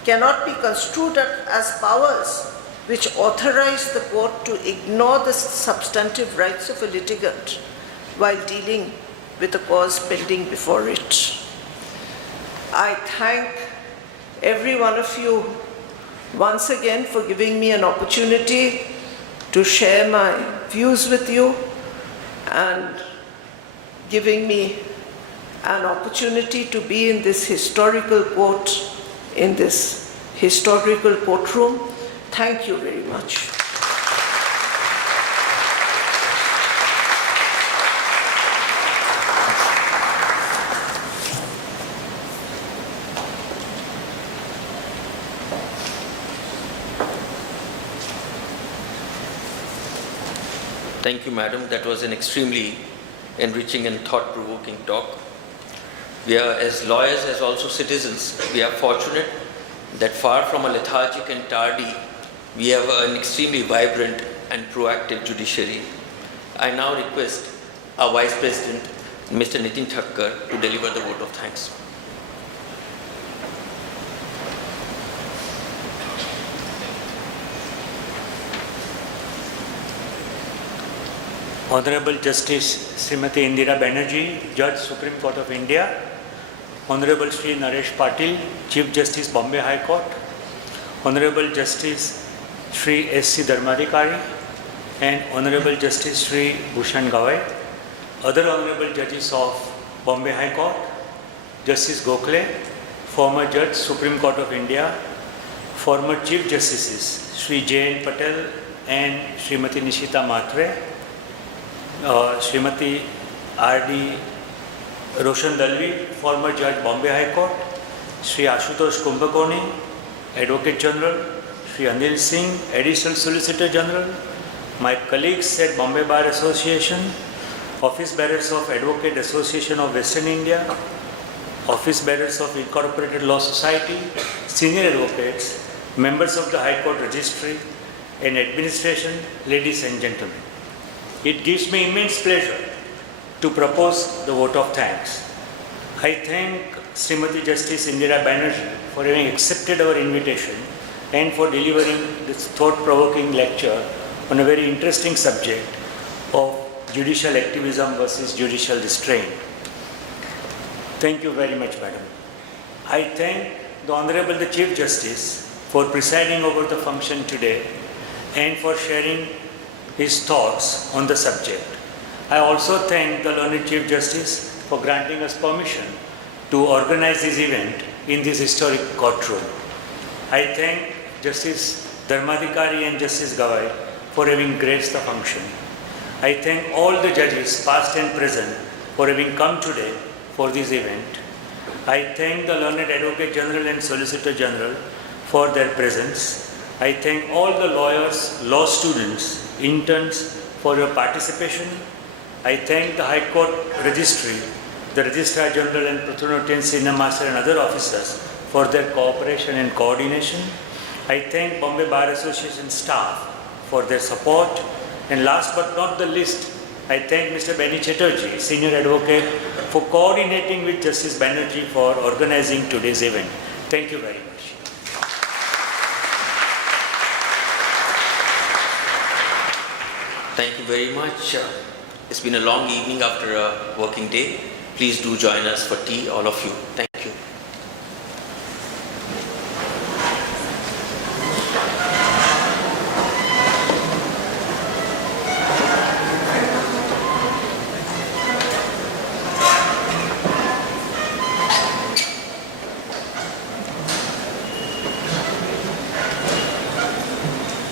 cannot be construed as powers which authorize the court to ignore the substantive rights of a litigant while dealing with a cause pending before it. I thank every one of you once again for giving me an opportunity to share my views with you and giving me an opportunity to be in this historical court, in this historical courtroom. Thank you very much. Thank you, madam. That was an extremely enriching and thought-provoking talk. We are, as lawyers, as also citizens, we are fortunate that far from a lethargic and tardy, we have an extremely vibrant and proactive judiciary. I now request our Vice President, Mr. Nitin Thakkar, to deliver the vote of thanks. Honorable Justice Srimati Indira Banerjee, Judge, Supreme Court of India, Honorable Shri Naresh Patil, Chief Justice, Bombay High Court, Honorable Justice Shri S.C. Dharmadhikari, and Honorable Justice Shri Bhushan Gawai, other Honorable Judges of Bombay High Court, Justice Gokhale, former Judge, Supreme Court of India, former Chief Justices Shri J.N. Patel and Srimati Nishita Matre, Srimati R.D. Roshan Dalvi, former Judge, Bombay High Court, Shri Ashutosh Kumbhakoni, Advocate General, Shri Anil Singh, Additional Solicitor General, my colleagues at Bombay Bar Association, Office Bearers of Advocate Association of Western India, Office Bearers of Incorporated Law Society, senior advocates, members of the High Court Registry, and administration, ladies and gentlemen. It gives me immense pleasure to propose the vote of thanks. I thank Srimati Justice Indira Banerjee for having accepted our invitation and for delivering this thought-provoking lecture on a very interesting subject of judicial activism versus judicial restraint. Thank you very much, madam. I thank the Honorable the Chief Justice for presiding over the function today and for sharing his thoughts on the subject. I also thank the learned Chief Justice for granting us permission to organize this event in this historic courtroom. I thank Justice Dharmadhikari and Justice Gawai for having graced the function. I thank all the judges, past and present, for having come today for this event. I thank the learned Advocate General and Solicitor General for their presence. I thank all the lawyers, law students, interns for your participation. I thank the High Court Registry, the Registrar General and Patronautian Senior Master and other officers for their cooperation and coordination. I thank Bombay Bar Association staff for their support. And last but not the least, I thank Mr. Benny Chatterjee, Senior Advocate, for coordinating with Justice Banerjee for organizing today's event. Thank you very much. Thank you very much. It's been a long evening after a working day. Please do join us for tea, all of you. Thank you.